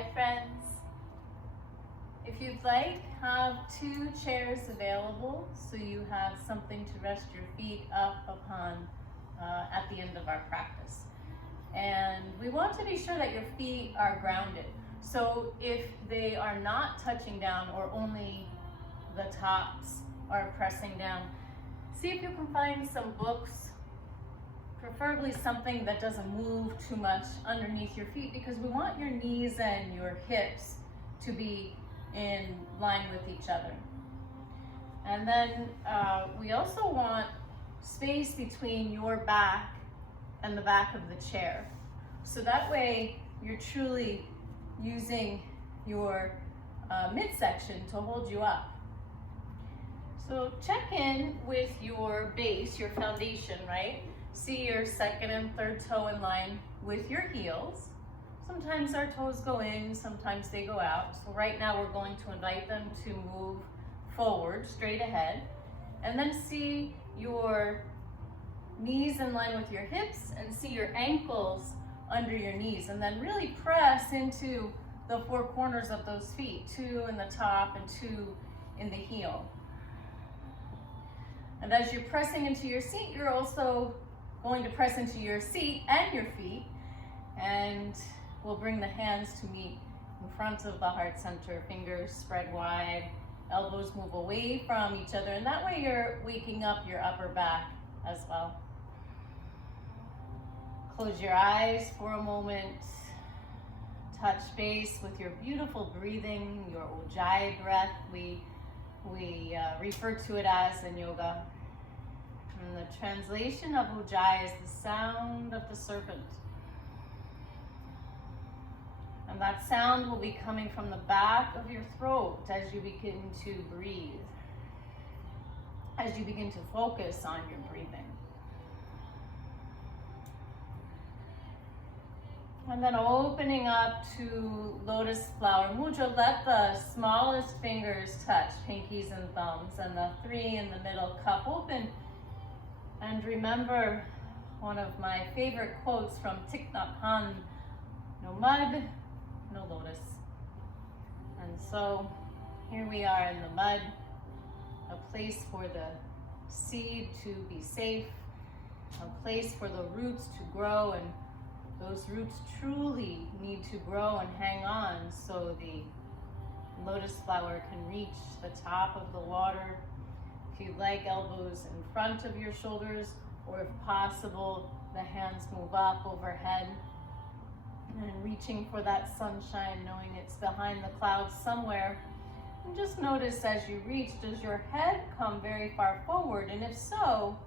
Hi friends. If you'd like, have 2 chairs available so you have something to rest your feet up upon at the end of our practice. And we want to be sure that your feet are grounded. So if they are not touching down or only the tops are pressing down, see if you can find some books, preferably something that doesn't move too much underneath your feet, because we want your knees and your hips to be in line with each other. And then we also want space between your back and the back of the chair. So that way you're truly using your midsection to hold you up. So check in with your base, your foundation, right? See your second and third toe in line with your heels. Sometimes our toes go in, sometimes they go out. So right now we're going to invite them to move forward, straight ahead. And then see your knees in line with your hips and see your ankles under your knees. And then really press into the 4 corners of those feet, 2 in the top and 2 in the heel. And as you're pressing into your seat, you're also going to press into your seat and your feet, and we'll bring the hands to meet in front of the heart center, fingers spread wide, elbows move away from each other, and that way you're waking up your upper back as well. Close your eyes for a moment, touch base with your beautiful breathing, your Ujjayi breath, we refer to it as in yoga. And the translation of Ujjayi is the sound of the serpent. And that sound will be coming from the back of your throat as you begin to breathe, as you begin to focus on your breathing. And then opening up to lotus flower mudra, let the smallest fingers touch, pinkies and thumbs, and the 3 in the middle cup open. And remember one of my favorite quotes from Thich Nhat Hanh, no mud, no lotus. And so here we are in the mud, a place for the seed to be safe, a place for the roots to grow, and those roots truly need to grow and hang on so the lotus flower can reach the top of the water. If you'd like, elbows in front of your shoulders, or if possible, the hands move up overhead. And reaching for that sunshine, knowing it's behind the clouds somewhere. And just notice as you reach, does your head come very far forward? And if so,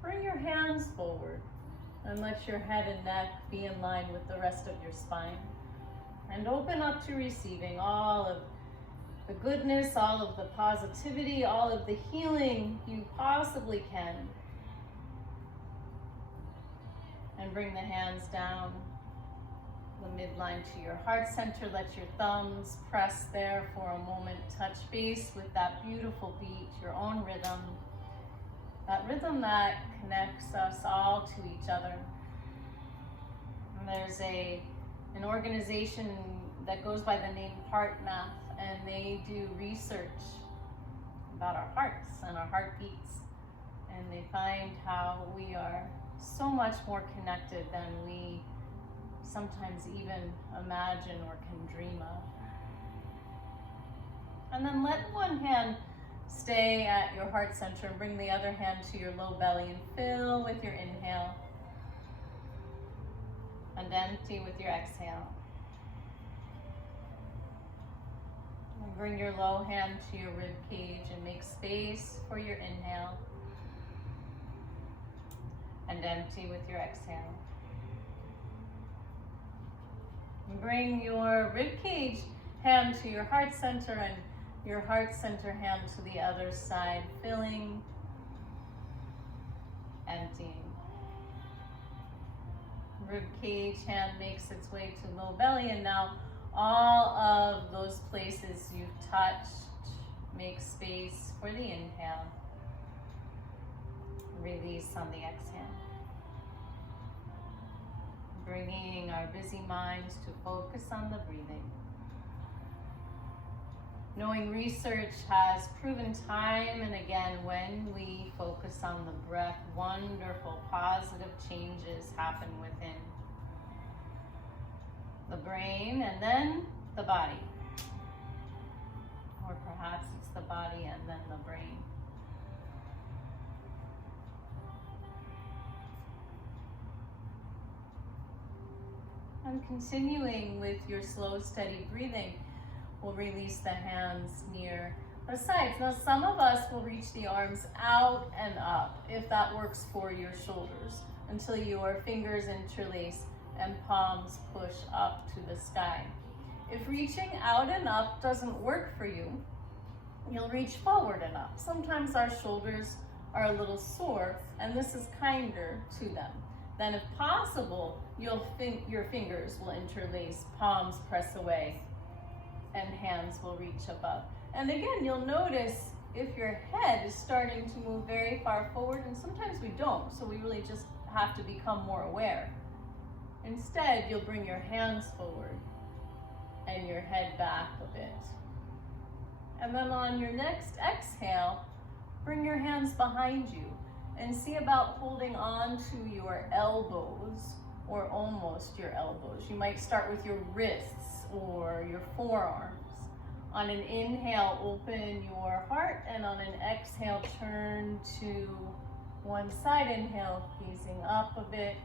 bring your hands forward and let your head and neck be in line with the rest of your spine. And open up to receiving all of the goodness, all of the positivity, all of the healing you possibly can. And bring the hands down the midline to your heart center. Let your thumbs press there for a moment. Touch base with that beautiful beat, your own rhythm. That rhythm that connects us all to each other. And there's an organization that goes by the name Heart Math, and they do research about our hearts and our heartbeats. And they find how we are so much more connected than we sometimes even imagine or can dream of. And then let one hand stay at your heart center and bring the other hand to your low belly and fill with your inhale and empty with your exhale. And bring your low hand to your rib cage and make space for your inhale and empty with your exhale. And bring your rib cage hand to your heart center and your heart center hand to the other side, filling, emptying. Rib cage hand makes its way to low belly, and now all of those places you've touched, make space for the inhale. Release on the exhale. bringing our busy minds to focus on the breathing. Knowing research has proven time and again, when we focus on the breath, wonderful positive changes happen within the brain and then the body. Or perhaps it's the body and then the brain. And continuing with your slow, steady breathing, we'll release the hands near the sides. Now, some of us will reach the arms out and up, if that works for your shoulders, until your fingers interlace and palms push up to the sky. If reaching out and up doesn't work for you, you'll reach forward and up. Sometimes our shoulders are a little sore, and this is kinder to them. Then if possible, your fingers will interlace, palms press away, and hands will reach above. And again, you'll notice if your head is starting to move very far forward, and sometimes we don't, so we really just have to become more aware. Instead, you'll bring your hands forward and your head back a bit. And then on your next exhale, bring your hands behind you and see about holding on to your elbows or almost your elbows. You might start with your wrists or your forearms. On an inhale, open your heart, and on an exhale, turn to one side. Inhale, gazing up a bit,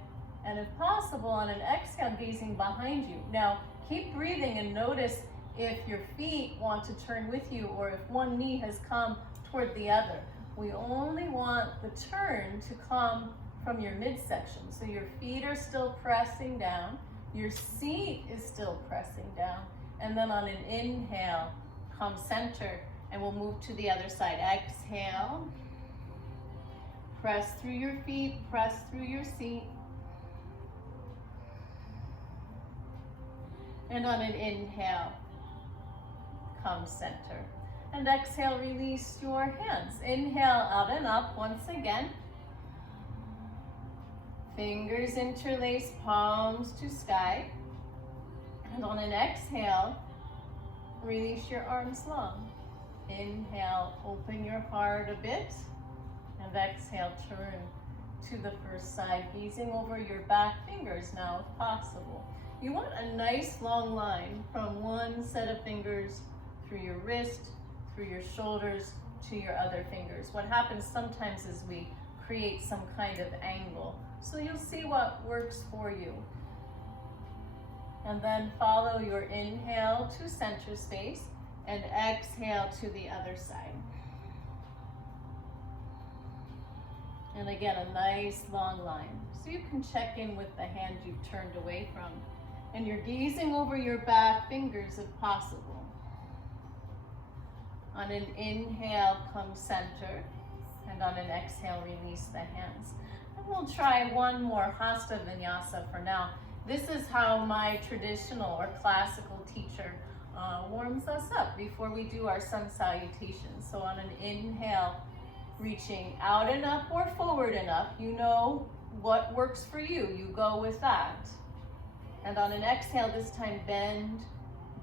and if possible, on an exhale, gazing behind you. Now, keep breathing and notice if your feet want to turn with you or if one knee has come toward the other. We only want the turn to come from your midsection. So your feet are still pressing down, your seat is still pressing down, and then on an inhale, come center, and we'll move to the other side. Exhale, press through your feet, press through your seat. And on an inhale, come center. And exhale, release your hands. Inhale, out and up once again. Fingers interlace, palms to sky. And on an exhale, release your arms long. Inhale, open your heart a bit. And exhale, turn to the first side, gazing over your back fingers now if possible. You want a nice long line from one set of fingers through your wrist, through your shoulders, to your other fingers. What happens sometimes is we create some kind of angle. So you'll see what works for you. And then follow your inhale to center space and exhale to the other side. And again, a nice long line. So you can check in with the hand you've turned away from. And you're gazing over your back fingers if possible. On an inhale, come center. And on an exhale, release the hands. And we'll try one more Hasta Vinyasa for now. This is how my traditional or classical teacher warms us up before we do our sun salutation. So on an inhale, reaching out and up or forward and up, you know what works for you. You go with that. And on an exhale, this time bend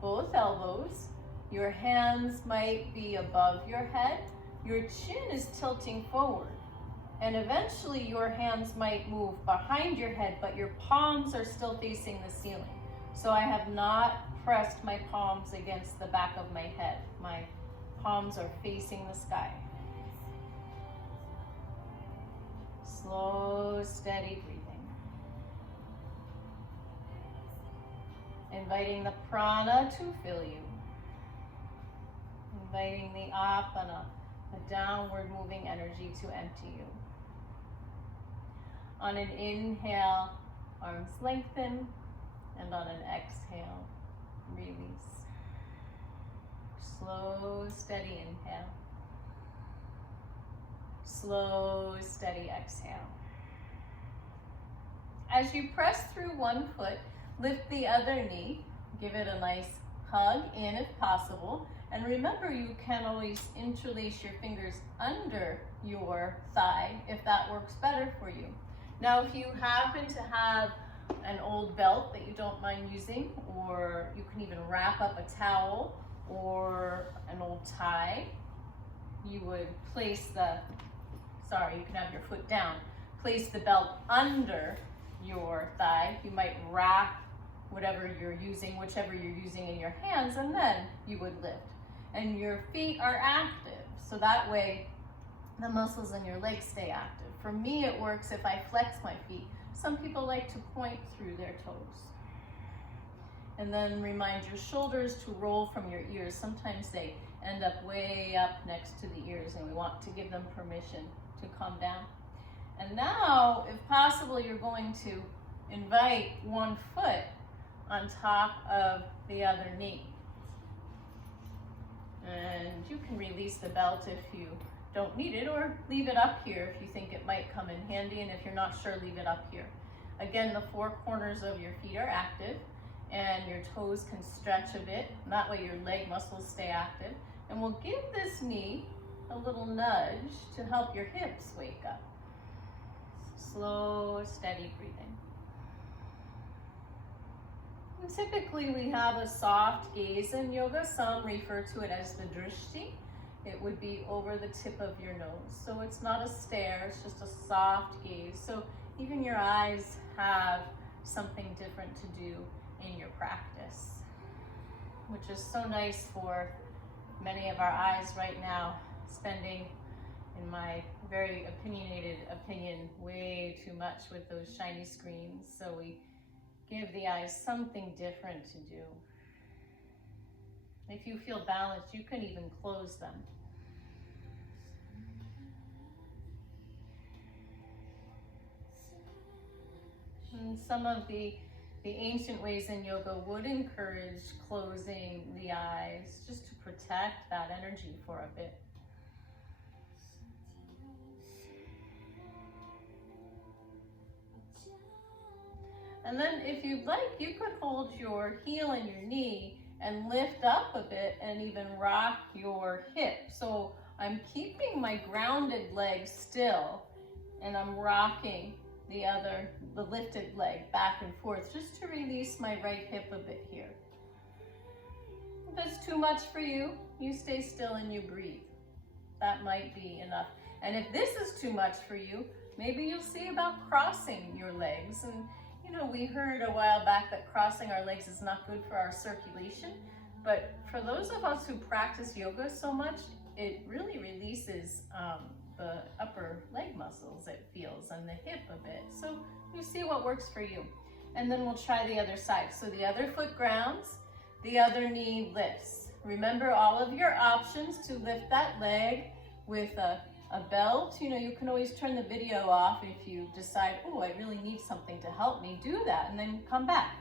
both elbows. Your hands might be above your head. Your chin is tilting forward. And eventually your hands might move behind your head, but your palms are still facing the ceiling. So I have not pressed my palms against the back of my head. My palms are facing the sky. Slow, steady breathing. Inviting the prana to fill you. Inviting the apana, the downward moving energy, to empty you. On an inhale, arms lengthen, and on an exhale, release. Slow, steady inhale. Slow, steady exhale. As you press through one foot, lift the other knee, give it a nice hug in if possible, and remember you can always interlace your fingers under your thigh if that works better for you. Now if you happen to have an old belt that you don't mind using, or you can even wrap up a towel or an old tie. You would place you can have your foot down. Place the belt under your thigh. You might wrap whatever you're using, whichever you're using in your hands, and then you would lift. And your feet are active, so that way the muscles in your legs stay active. For me, it works if I flex my feet. Some people like to point through their toes. And then remind your shoulders to roll from your ears. Sometimes they end up way up next to the ears, and we want to give them permission to come down. And now, if possible, you're going to invite one foot on top of the other knee. And you can release the belt if you don't need it, or leave it up here if you think it might come in handy, and if you're not sure, leave it up here. Again, the four corners of your feet are active, and your toes can stretch a bit, and that way your leg muscles stay active. And we'll give this knee a little nudge to help your hips wake up. Slow, steady breathing. And typically we have a soft gaze in yoga. Some refer to it as the drishti. It would be over the tip of your nose. So it's not a stare, it's just a soft gaze. So even your eyes have something different to do in your practice, which is so nice for many of our eyes right now, spending, in my very opinionated opinion, way too much with those shiny screens. So we give the eyes something different to do. If you feel balanced, you can even close them. And some of the ancient ways in yoga would encourage closing the eyes just to protect that energy for a bit. And then if you'd like, you could hold your heel and your knee and lift up a bit and even rock your hip. So I'm keeping my grounded leg still, and I'm rocking the lifted leg back and forth just to release my right hip a bit here. If it's too much for you, you stay still and you breathe. That might be enough. And if this is too much for you, maybe you'll see about crossing your legs. And you know, we heard a while back that crossing our legs is not good for our circulation, but for those of us who practice yoga so much, it really releases the upper leg muscles, it feels, and the hip a bit. So you see what works for you. And then we'll try the other side. So the other foot grounds, the other knee lifts. Remember all of your options to lift that leg with a belt. You know, you can always turn the video off if you decide, oh, I really need something to help me do that, and then come back.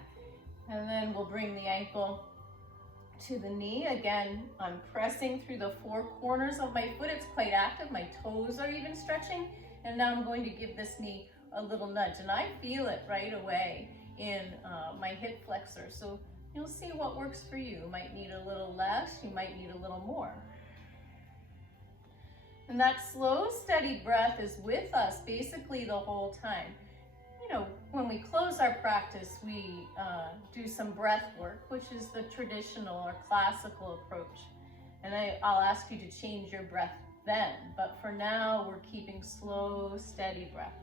And then we'll bring the ankle to the knee. Again, I'm pressing through the four corners of my foot. It's quite active. My toes are even stretching. And now I'm going to give this knee a little nudge. And I feel it right away in my hip flexor. So you'll see what works for you. You might need a little less. You might need a little more. And that slow, steady breath is with us basically the whole time. You know, when we close our practice, we do some breath work, which is the traditional or classical approach. And I'll ask you to change your breath then, but for now, we're keeping slow, steady breath.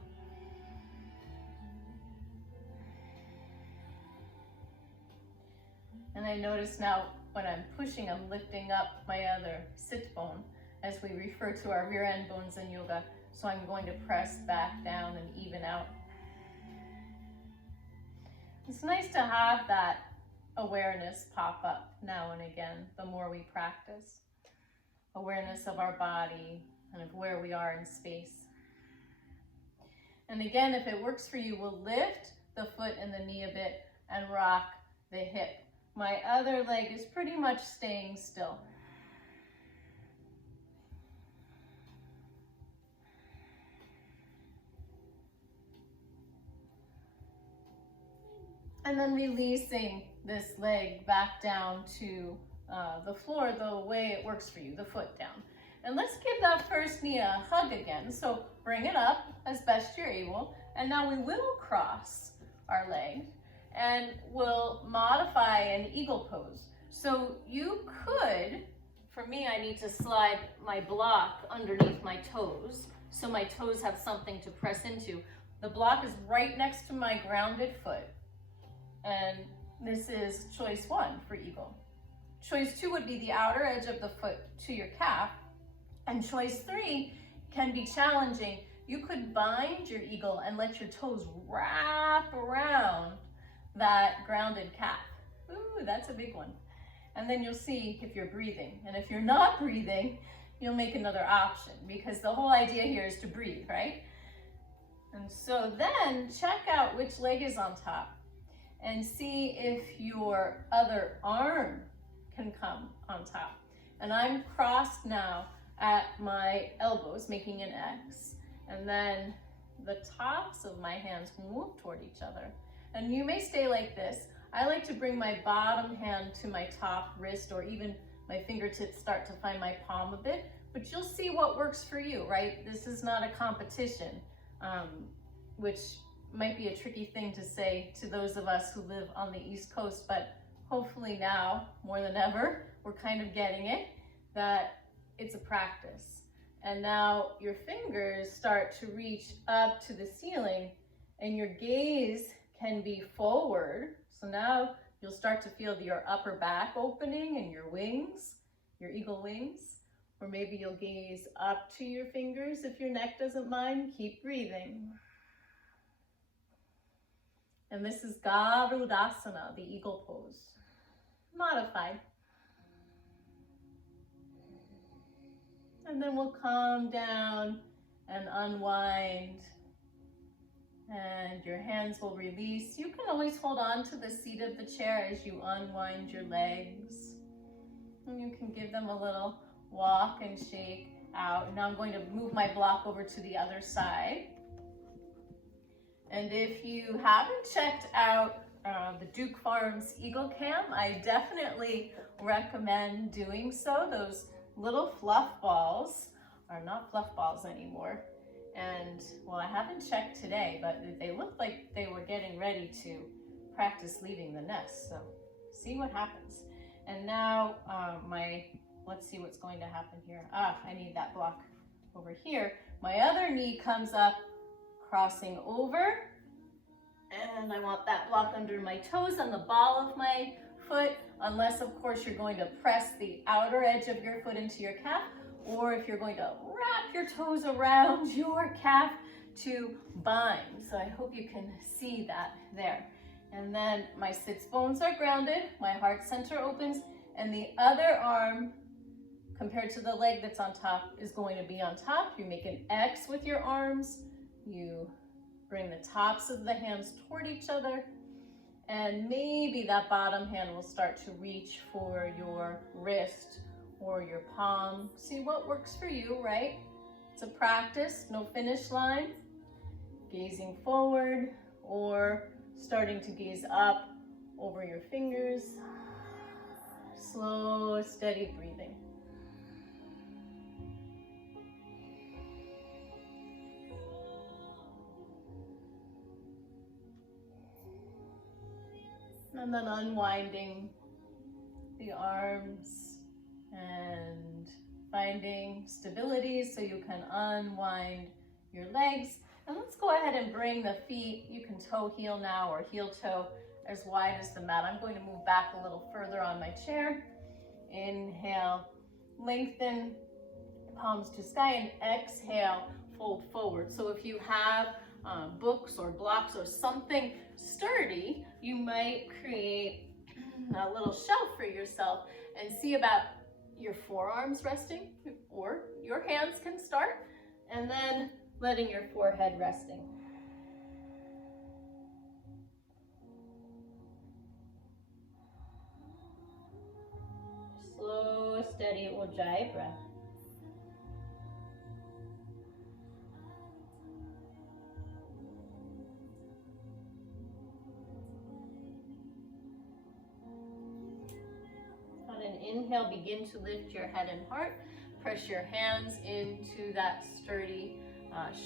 And I notice now when I'm pushing, I'm lifting up my other sit bone, as we refer to our rear end bones in yoga. So I'm going to press back down and even out. It's nice to have that awareness pop up now and again, the more we practice. Awareness of our body and of where we are in space. And again, if it works for you, we'll lift the foot and the knee a bit and rock the hip. My other leg is pretty much staying still. And then releasing this leg back down to the floor the way it works for you, the foot down. And let's give that first knee a hug again. So bring it up as best you're able. And now we will cross our legs, and we'll modify an eagle pose. So you could, for me, I need to slide my block underneath my toes so my toes have something to press into. The block is right next to my grounded foot, and this is choice 1 for eagle. Choice 2 would be the outer edge of the foot to your calf, and choice 3 can be challenging. You could bind your eagle and let your toes wrap around that grounded calf. Ooh, that's a big one. And then you'll see if you're breathing. And if you're not breathing, you'll make another option, because the whole idea here is to breathe, right? And so then check out which leg is on top and see if your other arm can come on top. And I'm crossed now at my elbows, making an X. And then the tops of my hands move toward each other. And you may stay like this. I like to bring my bottom hand to my top wrist, or even my fingertips start to find my palm a bit, but you'll see what works for you, right? This is not a competition, which might be a tricky thing to say to those of us who live on the East Coast, but hopefully now, more than ever, we're kind of getting it, that it's a practice. And now your fingers start to reach up to the ceiling, and your gaze can be forward. So now you'll start to feel your upper back opening and your wings, your eagle wings. Or maybe you'll gaze up to your fingers if your neck doesn't mind. Keep breathing. And this is Garudasana, the eagle pose, modified. And then we'll calm down and unwind. And your hands will release. You can always hold on to the seat of the chair as you unwind your legs. And you can give them a little walk and shake out. Now I'm going to move my block over to the other side. And if you haven't checked out the Duke Farms Eagle Cam, I definitely recommend doing so. Those little fluff balls are not fluff balls anymore. And well, I haven't checked today, but they looked like they were getting ready to practice leaving the nest. So see what happens. And now let's see what's going to happen here. I need that block over here. My other knee comes up, crossing over. And I want that block under my toes on the ball of my foot, unless of course you're going to press the outer edge of your foot into your calf, or if you're going to wrap your toes around your calf to bind. So I hope you can see that there. And then my sits bones are grounded, my heart center opens, and the other arm, compared to the leg that's on top, is going to be on top. You make an X with your arms. You bring the tops of the hands toward each other. And maybe that bottom hand will start to reach for your wrist or your palm. See what works for you, right? It's a practice, no finish line. Gazing forward or starting to gaze up over your fingers. Slow, steady breathing. And then unwinding the arms and finding stability so you can unwind your legs. And let's go ahead and bring the feet, you can toe heel now or heel toe, as wide as the mat. I'm going to move back a little further on my chair. Inhale, lengthen, palms to sky, and exhale, fold forward. So if you have books or blocks or something sturdy, you might create a little shelf for yourself and see about your forearms resting, or your hands can start, and then letting your forehead resting. Slow, steady Ujjayi breath. On an inhale, begin to lift your head and heart. Press your hands into that sturdy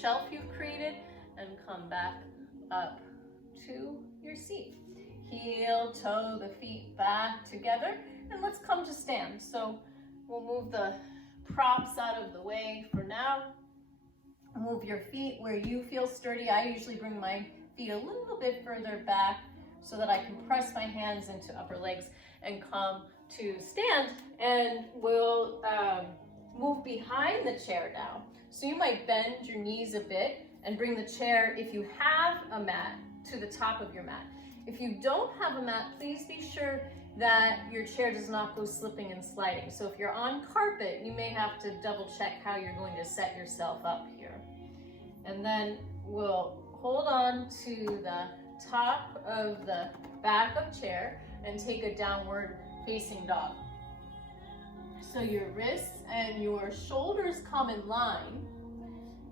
shelf you've created and come back up to your seat. Heel, toe, the feet back together, and let's come to stand. So we'll move the props out of the way for now. Move your feet where you feel sturdy. I usually bring my feet a little bit further back so that I can press my hands into upper legs and come to stand, and we'll move behind the chair now. So you might bend your knees a bit and bring the chair, if you have a mat, to the top of your mat. If you don't have a mat, please be sure that your chair does not go slipping and sliding. So if you're on carpet, you may have to double check how you're going to set yourself up here. And then we'll hold on to the top of the back of chair and take a downward facing dog. So your wrists and your shoulders come in line.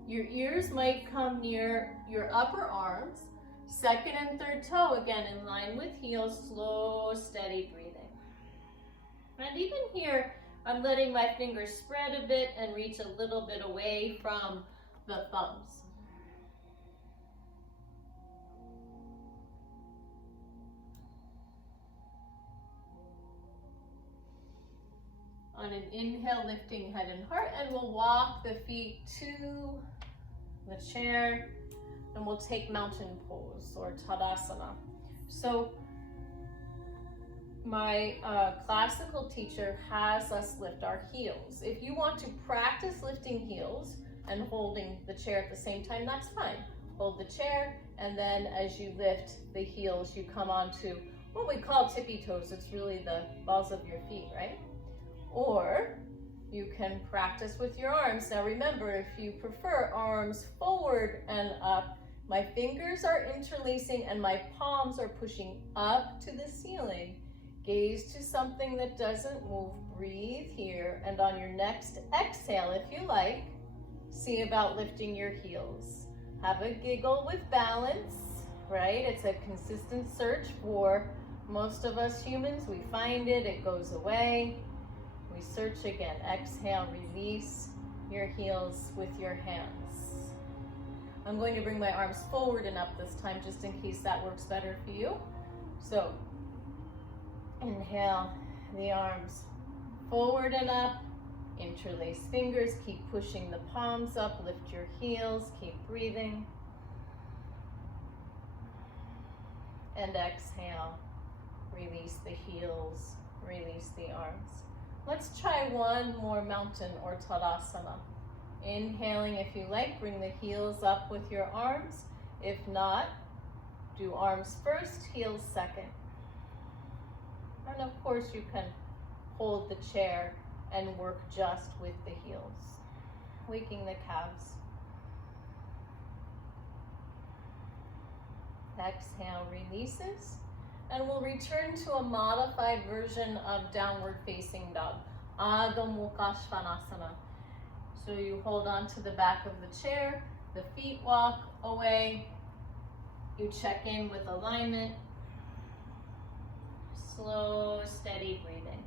Your ears might come near your upper arms. Second and third toe, again, in line with heels, slow, steady breathing. And even here, I'm letting my fingers spread a bit and reach a little bit away from the thumbs. On an inhale, lifting head and heart, and we'll walk the feet to the chair, and we'll take mountain pose or Tadasana. So my classical teacher has us lift our heels. If you want to practice lifting heels and holding the chair at the same time, that's fine. Hold the chair, and then as you lift the heels, you come onto what we call tippy toes. It's really the balls of your feet, right? Or you can practice with your arms. Now remember, if you prefer arms forward and up, my fingers are interlacing and my palms are pushing up to the ceiling. Gaze to something that doesn't move. Breathe here, and on your next exhale, if you like, see about lifting your heels. Have a giggle with balance, right? It's a consistent search for most of us humans. We find it, it goes away. We search again. Exhale, release your heels with your hands. I'm going to bring my arms forward and up this time, just in case that works better for you. So inhale the arms forward and up, interlace fingers, keep pushing the palms up, lift your heels, keep breathing. And exhale, release the heels, release the arms. Let's try one more mountain or Tadasana. Inhaling, if you like, bring the heels up with your arms. If not, do arms first, heels second. And of course, you can hold the chair and work just with the heels, waking the calves. Exhale, releases. And we'll return to a modified version of downward facing dog, Adho Mukha Svanasana. So you hold on to the back of the chair, the feet walk away, you check in with alignment, slow, steady breathing.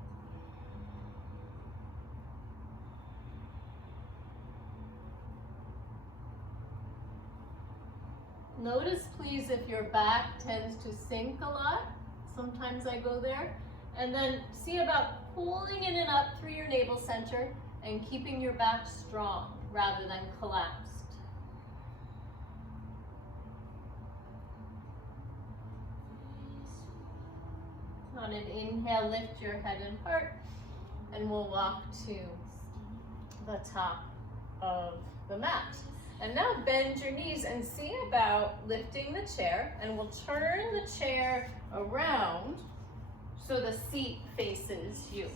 Notice, please, if your back tends to sink a lot. Sometimes I go there. And then see about pulling in and up through your navel center and keeping your back strong rather than collapsed. On an inhale, lift your head and heart, and we'll walk to the top of the mat. And now bend your knees and see about lifting the chair, and we'll turn the chair around so the seat faces you.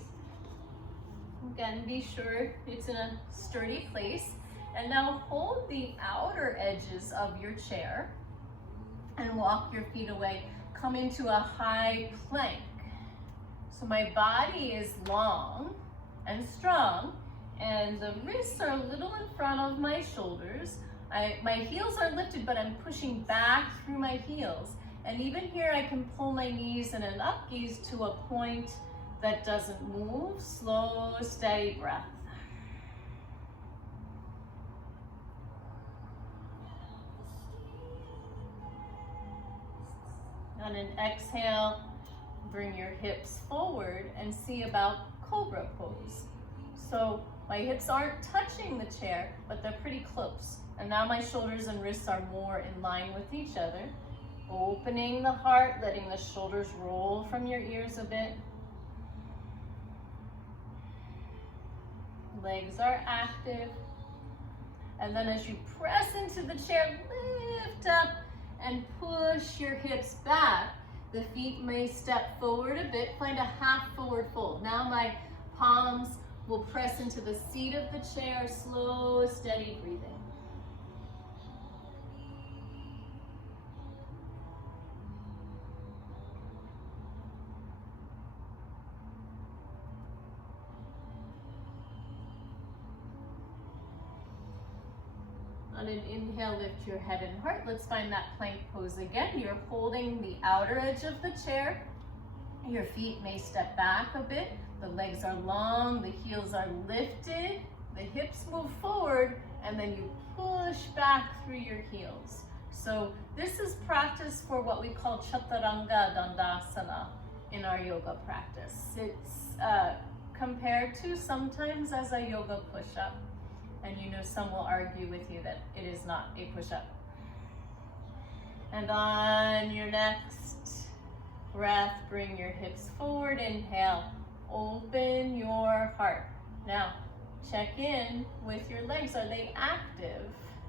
Again, be sure it's in a sturdy place. And now hold the outer edges of your chair and walk your feet away. Come into a high plank. So my body is long and strong, and the wrists are a little in front of my shoulders. My heels are lifted, but I'm pushing back through my heels. And even here, I can pull my knees in an up gaze to a point that doesn't move. Slow, steady breath. On an exhale, bring your hips forward and see about cobra pose. So my hips aren't touching the chair, but they're pretty close. And now my shoulders and wrists are more in line with each other. Opening the heart, letting the shoulders roll from your ears a bit. Legs are active. And then as you press into the chair, lift up and push your hips back. The feet may step forward a bit, find a half forward fold. Now my palms will press into the seat of the chair, slow, steady breathing. On an inhale, lift your head and heart. Let's find that plank pose again. You're holding the outer edge of the chair. Your feet may step back a bit. The legs are long, the heels are lifted, the hips move forward, and then you push back through your heels. So this is practice for what we call Chaturanga Dandasana in our yoga practice. It's compared to sometimes as a yoga push-up. And you know some will argue with you that it is not a push-up. And on your next breath, bring your hips forward, inhale, open your heart. Now, check in with your legs, are they active?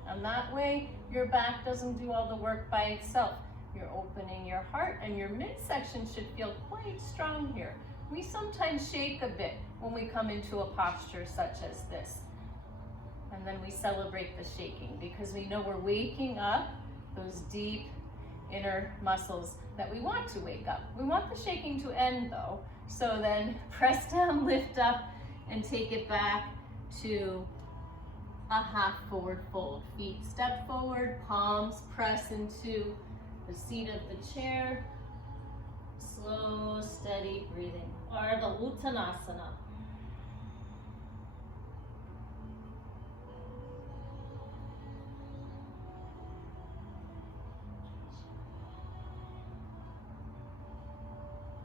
And that way, your back doesn't do all the work by itself. You're opening your heart and your midsection should feel quite strong here. We sometimes shake a bit when we come into a posture such as this. And then we celebrate the shaking because we know we're waking up those deep inner muscles that we want to wake up. We want the shaking to end though. So then press down, lift up, and take it back to a half forward fold. Feet step forward, palms press into the seat of the chair. Slow, steady breathing. Ardha Uttanasana.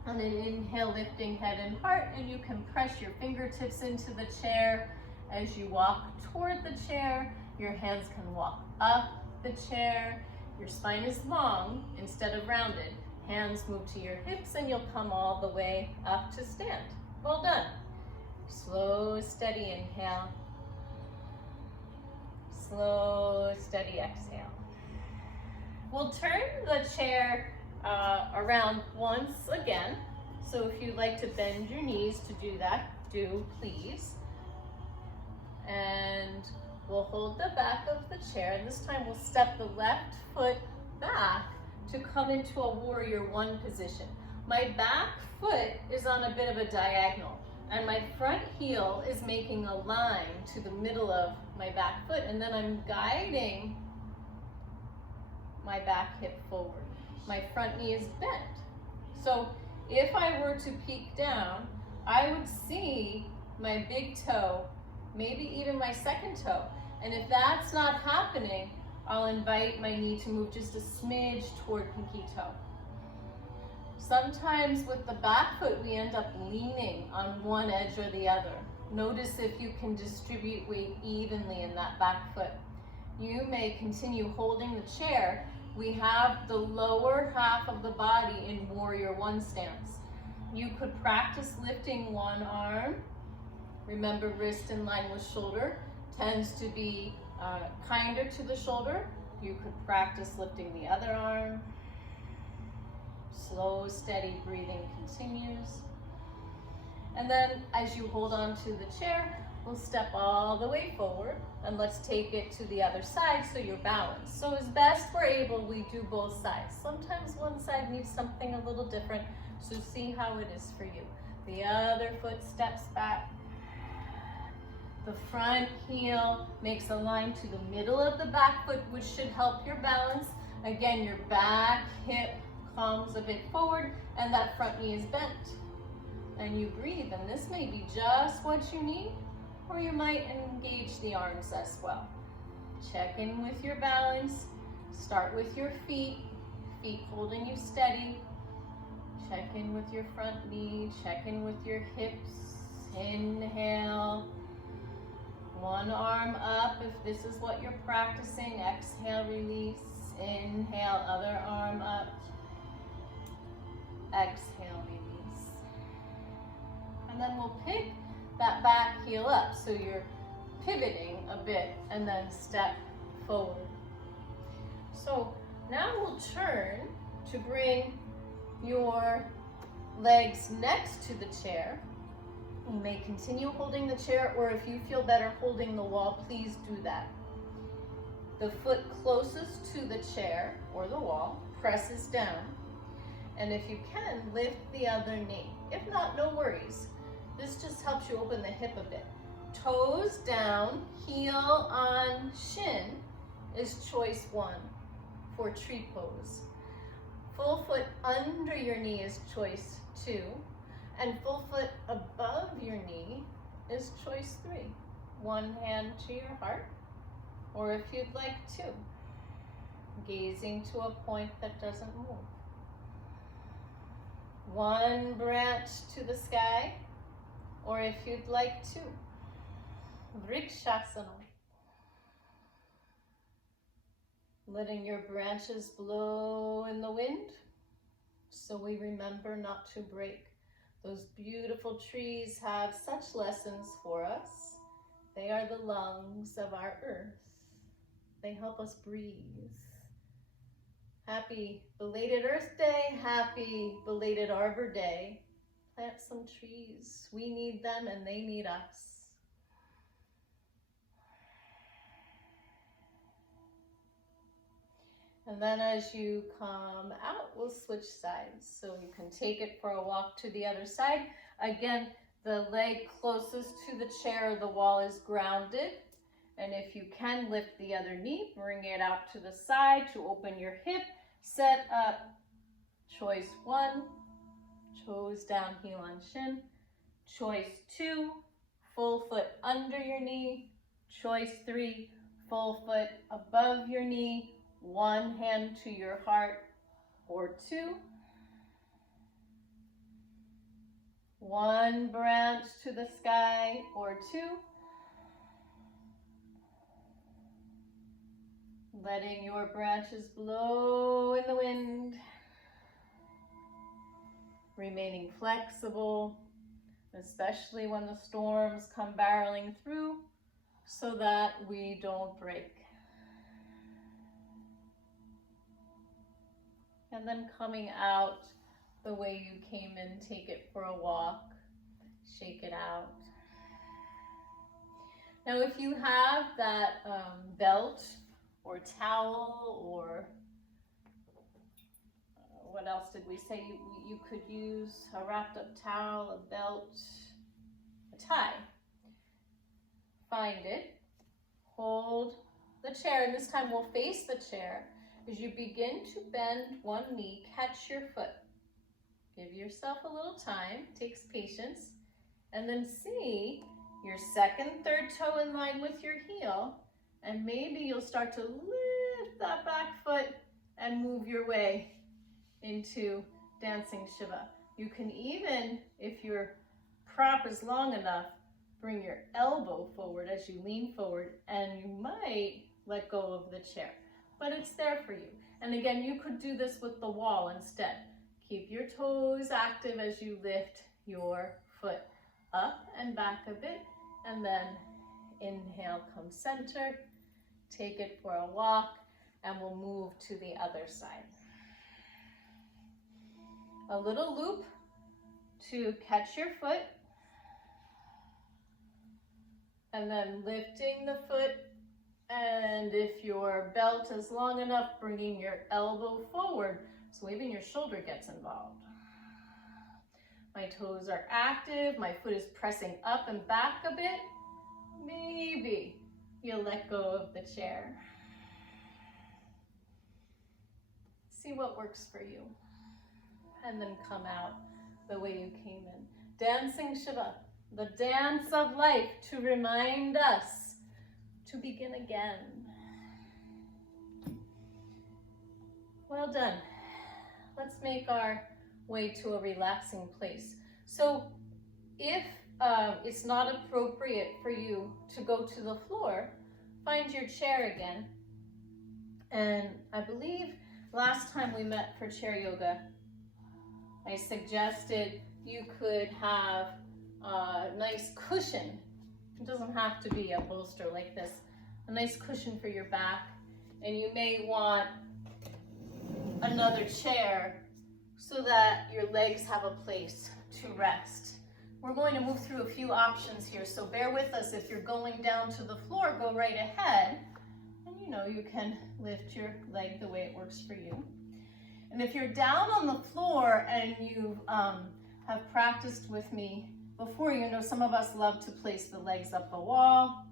On an inhale, lifting head and heart, and you can press your fingertips into the chair. As you walk toward the chair, your hands can walk up the chair. Your spine is long instead of rounded. Hands move to your hips and you'll come all the way up to stand. Well done. Slow, steady inhale. Slow, steady exhale. We'll turn the chair around once again. So if you'd like to bend your knees to do that, do please. And we'll hold the back of the chair, and this time we'll step the left foot back to come into a warrior one position. My back foot is on a bit of a diagonal, and my front heel is making a line to the middle of my back foot, and then I'm guiding my back hip forward. My front knee is bent. So if I were to peek down, I would see my big toe, maybe even my second toe. And if that's not happening, I'll invite my knee to move just a smidge toward pinky toe. Sometimes with the back foot, we end up leaning on one edge or the other. Notice if you can distribute weight evenly in that back foot. You may continue holding the chair. We have the lower half of the body in warrior one stance. You could practice lifting one arm. Remember, wrist in line with shoulder tends to be kinder to the shoulder. You could practice lifting the other arm. Slow, steady breathing continues. And then as you hold on to the chair, we'll step all the way forward and let's take it to the other side so you're balanced. So as best we're able, we do both sides. Sometimes one side needs something a little different, so see how it is for you. The other foot steps back. The front heel makes a line to the middle of the back foot, which should help your balance. Again, your back hip comes a bit forward and that front knee is bent. And you breathe, and this may be just what you need, or you might engage the arms as well. Check in with your balance. Start with your feet. feet holding you steady. Check in with your front knee, check in with your hips. Inhale. One arm up if this is what you're practicing. Exhale, release. Inhale, other arm up. Exhale, release. And then we'll pick that back heel up. So you're pivoting a bit and then step forward. So now we'll turn to bring your legs next to the chair. You may continue holding the chair, or if you feel better holding the wall, please do that. The foot closest to the chair or the wall presses down, and if you can, lift the other knee. If not, no worries. This just helps you open the hip a bit. Toes down, heel on shin is choice one for tree pose. Full foot under your knee is choice two, and full foot above your knee is choice three. One hand to your heart, or if you'd like two, gazing to a point that doesn't move. One branch to the sky, or if you'd like two, Vrikshasana. Letting your branches blow in the wind, so we remember not to break. Those beautiful trees have such lessons for us. They are the lungs of our earth. They help us breathe. Happy belated Earth Day, happy belated Arbor Day. Plant some trees. We need them and they need us. And then as you come out, we'll switch sides. So you can take it for a walk to the other side. Again, the leg closest to the chair or the wall is grounded. And if you can, lift the other knee, bring it out to the side to open your hip. Set up, choice one, toes down, heel on shin. Choice two, full foot under your knee. Choice three, full foot above your knee. One hand to your heart, or two. One branch to the sky, or two. Letting your branches blow in the wind. Remaining flexible, especially when the storms come barreling through, so that we don't break. And then coming out the way you came in, take it for a walk, shake it out. Now if you have that belt or towel or what else did we say you could use, a wrapped up towel, a belt, a tie. Find it, hold the chair, and this time we'll face the chair. As you begin to bend one knee, catch your foot. Give yourself a little time, takes patience, and then see your second, third toe in line with your heel, and maybe you'll start to lift that back foot and move your way into dancing Shiva. You can even, if your prop is long enough, bring your elbow forward as you lean forward, and you might let go of the chair. But it's there for you. And again, you could do this with the wall instead. Keep your toes active as you lift your foot up and back a bit, and then inhale, come center, take it for a walk, and we'll move to the other side. A little loop to catch your foot, and then lifting the foot. And if your belt is long enough, bringing your elbow forward, so even your shoulder gets involved. My toes are active, my foot is pressing up and back a bit. Maybe you'll let go of the chair. See what works for you. And then come out the way you came in. Dancing Shiva, the dance of life, to remind us to begin again. Well done. let's make our way to a relaxing place. So if it's not appropriate for you to go to the floor, find your chair again. And I believe last time we met for chair yoga, I suggested you could have a nice cushion. It doesn't have to be a bolster like this. A nice cushion for your back. And you may want another chair so that your legs have a place to rest. We're going to move through a few options here, so bear with us. If you're going down to the floor, go right ahead. And you can lift your leg the way it works for you. And if you're down on the floor and you have practiced with me before, some of us love to place the legs up the wall.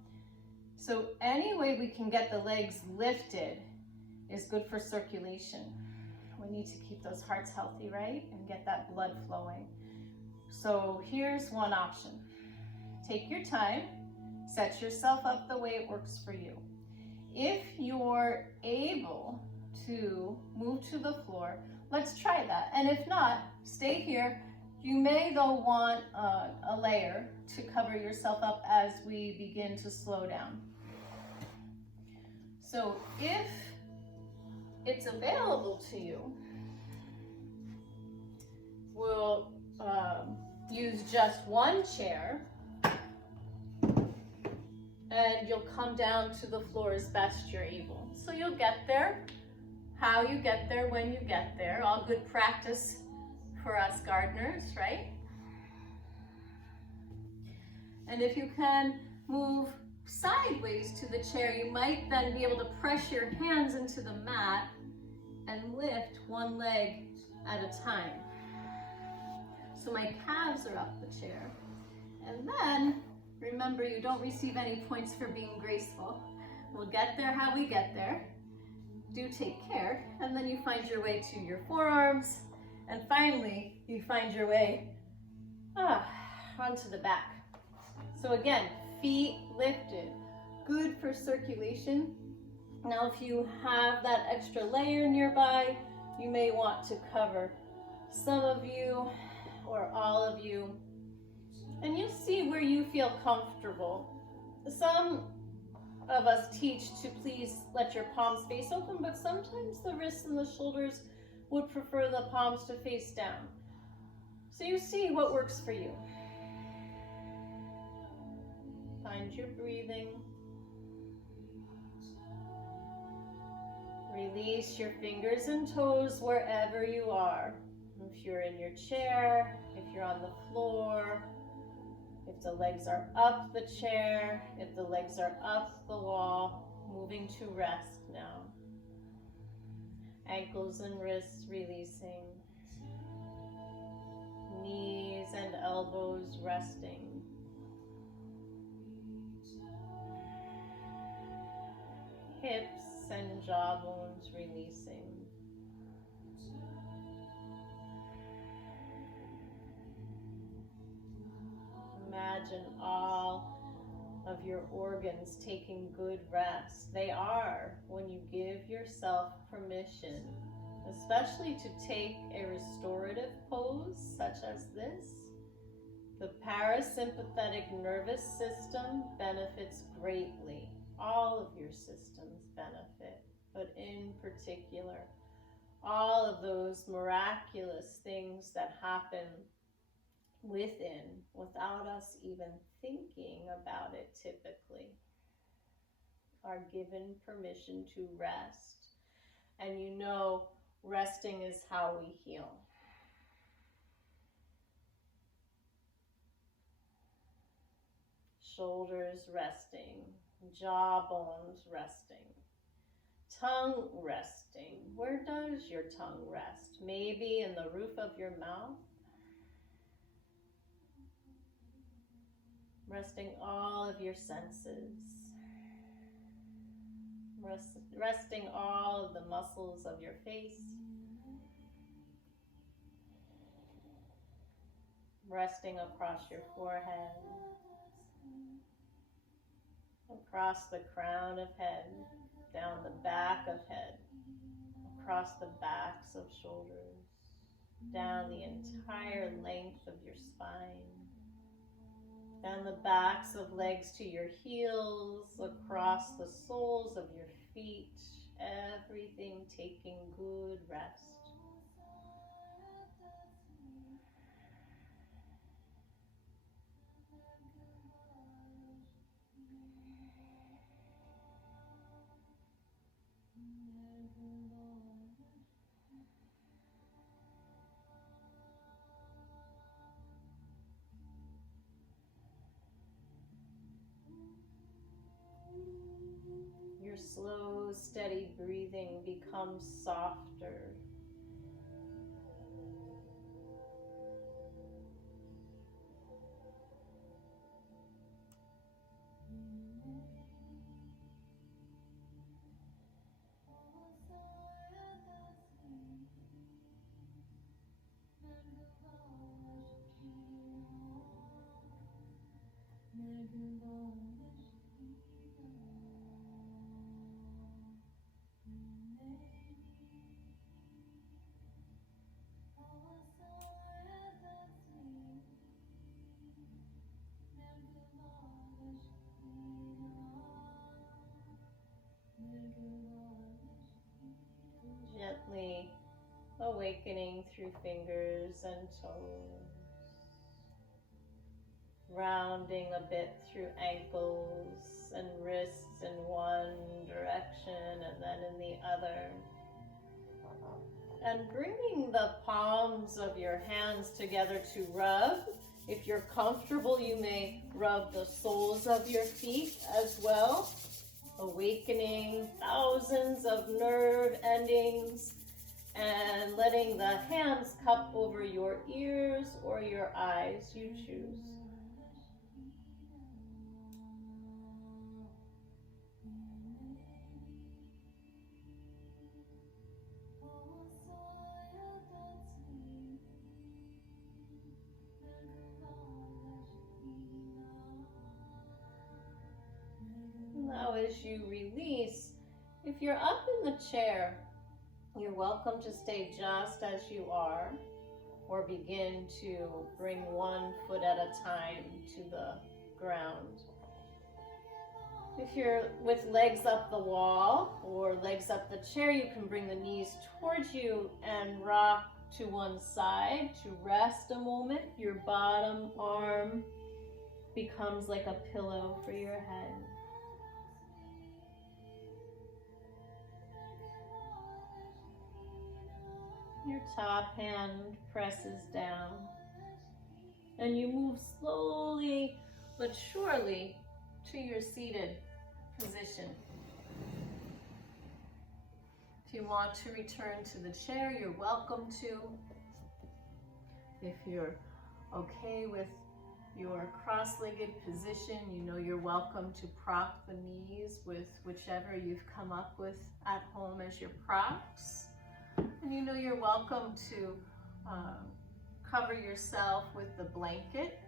So any way we can get the legs lifted is good for circulation. We need to keep those hearts healthy, right? And get that blood flowing. So here's one option. Take your time, set yourself up the way it works for you. If you're able to move to the floor, let's try that. And if not, stay here. You may though want a layer to cover yourself up as we begin to slow down. So if it's available to you, we'll use just one chair, and you'll come down to the floor as best you're able. So you'll get there, how you get there, when you get there, all good practice for us gardeners, right? And if you can move sideways to the chair, you might then be able to press your hands into the mat and lift one leg at a time. So my calves are up the chair. And then, remember, you don't receive any points for being graceful. We'll get there how we get there. Do take care. And then you find your way to your forearms. And finally, you find your way onto the back. So again, feet lifted. Good for circulation. Now, if you have that extra layer nearby, you may want to cover some of you or all of you, and you'll see where you feel comfortable. Some of us teach to please let your palms face open, but sometimes the wrists and the shoulders would prefer the palms to face down. So you see what works for you. Find your breathing. Release your fingers and toes wherever you are. If you're in your chair, if you're on the floor, if the legs are up the chair, if the legs are up the wall, moving to rest now. Ankles and wrists releasing. Knees and elbows resting. Hips and jawbones releasing. Imagine all of your organs taking good rest. They are when you give yourself permission, especially to take a restorative pose such as this. The parasympathetic nervous system benefits greatly. All of your systems benefit, but in particular, all of those miraculous things that happen within without us even thinking about it typically are given permission to rest. And resting is how we heal. Shoulders resting, jawbones resting, tongue resting. Where does your tongue rest? Maybe in the roof of your mouth. Resting all of your senses. Resting all of the muscles of your face. Resting across your forehead. Across the crown of head. Down the back of head. across the backs of shoulders, down the entire length of your spine, down the backs of legs to your heels, across the soles of your feet, everything taking good rest. Your slow, steady breathing becomes softer. Gently awakening through fingers and toes, rounding a bit through ankles and wrists in one direction and then in the other. And bringing the palms of your hands together to rub. If you're comfortable, you may rub the soles of your feet as well, awakening thousands of nerve endings and letting the hands cup over your ears or your eyes, you choose. Now as you release, if you're up in the chair, you're welcome to stay just as you are, or begin to bring one foot at a time to the ground. If you're with legs up the wall or legs up the chair, you can bring the knees towards you and rock to one side to rest a moment. Your bottom arm becomes like a pillow for your head. Your top hand presses down, and you move slowly but surely to your seated position. If you want to return to the chair, you're welcome to. If you're okay with your cross-legged position, you know you're welcome to prop the knees with whichever you've come up with at home as your props. And you know you're welcome to cover yourself with the blanket.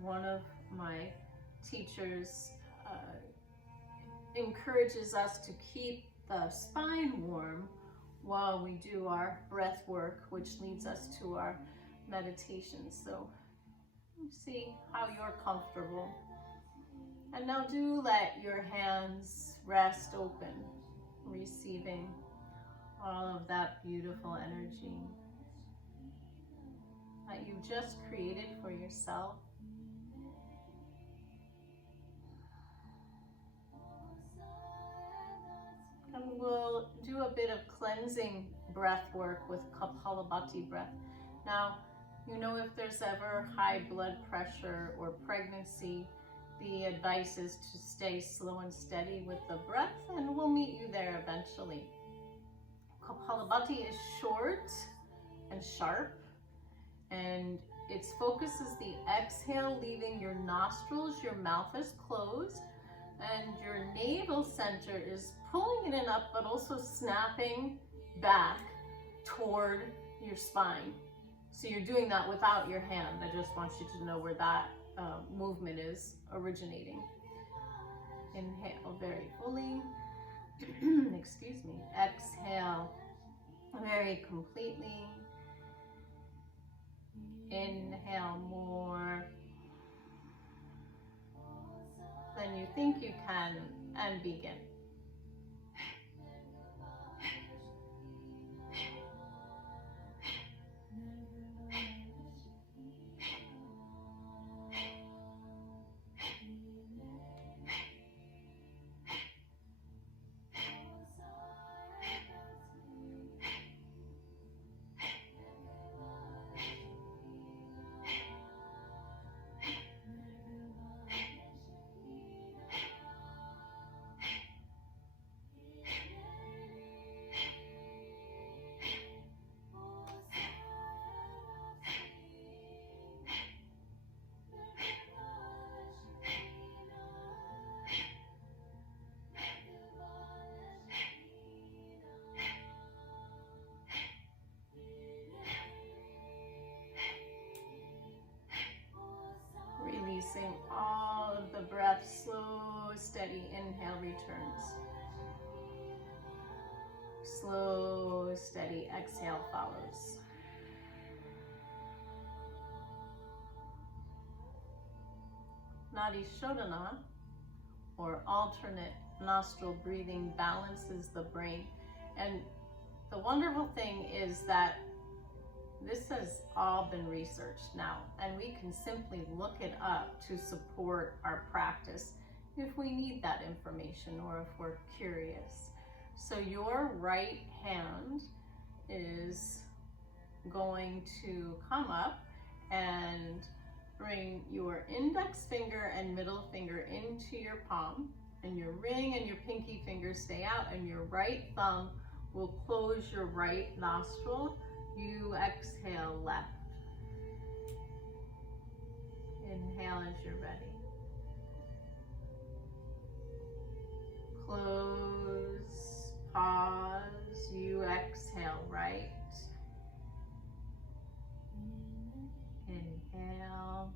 One of my teachers encourages us to keep the spine warm while we do our breath work, which leads us to our meditation. So see how you're comfortable. And now do let your hands rest open, receiving all of that beautiful energy that you just created for yourself. And we'll do a bit of cleansing breath work with Kapalabhati breath. Now, you know, if there's ever high blood pressure or pregnancy, the advice is to stay slow and steady with the breath, and we'll meet you there eventually. Kapalabhati is short and sharp, and its focus is the exhale, leaving your nostrils, your mouth is closed, and your navel center is pulling it in up, but also snapping back toward your spine. So you're doing that without your hand. I just want you to know where that movement is originating. Inhale very fully. Excuse me. Exhale. very completely. Inhale more than you think you can, and begin. Releasing all of the breath, slow, steady inhale returns. Slow, steady exhale follows. Nadi Shodhana, or alternate nostril breathing, balances the brain. And the wonderful thing is that this has all been researched now, and we can simply look it up to support our practice if we need that information or if we're curious. So your right hand is going to come up and bring your index finger and middle finger into your palm, and your ring and your pinky finger stay out, and your right thumb will close your right nostril. You exhale left. Inhale as you're ready. Close, pause, you exhale right. Inhale.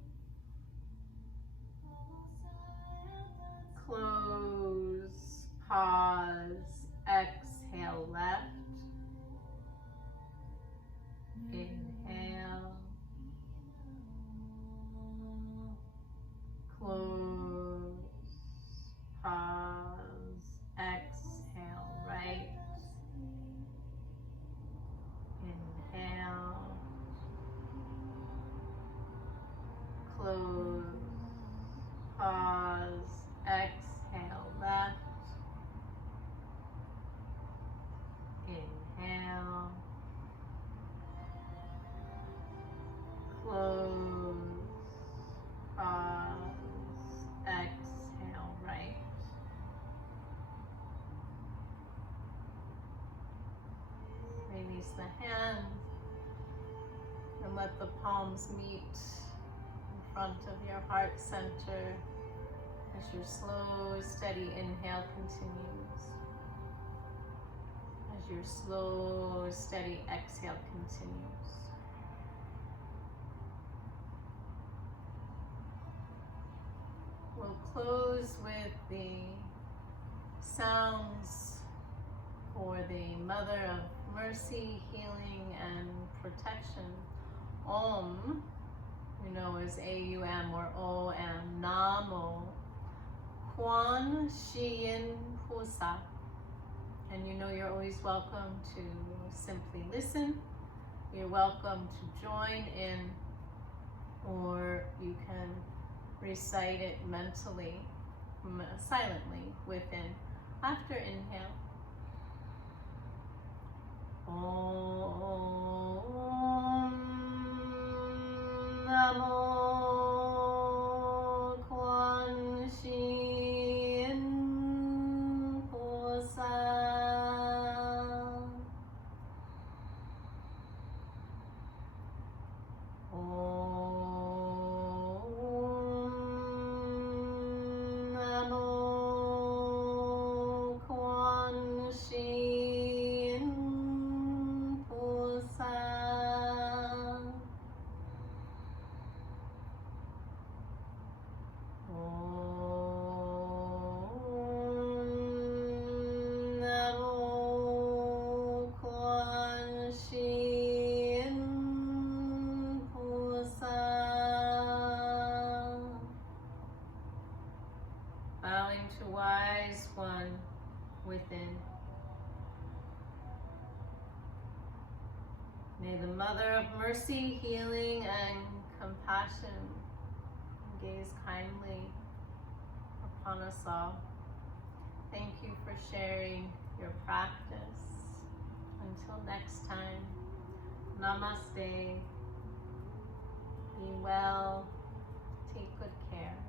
Close, pause, exhale left. Inhale. Close, pause, exhale right. Inhale. Close, pause, exhale left. Inhale. Close, pause, exhale right. Release the hands and let the palms meet in front of your heart center as your slow, steady inhale continues. As your slow, steady exhale continues. We'll close with the sounds for the Mother of Mercy, healing, and protection. Om, you know as A-U-M or O-M, Namo, Quan Shiyin Pusa. And you know you're always welcome to simply listen. You're welcome to join in, or you can recite it mentally, silently within. After inhale. Om Namo Quan Shiyin Pusa. the Mother of Mercy, Healing, and Compassion gaze kindly upon us all. Thank you for sharing your practice. Until next time, namaste. Be well. Take good care.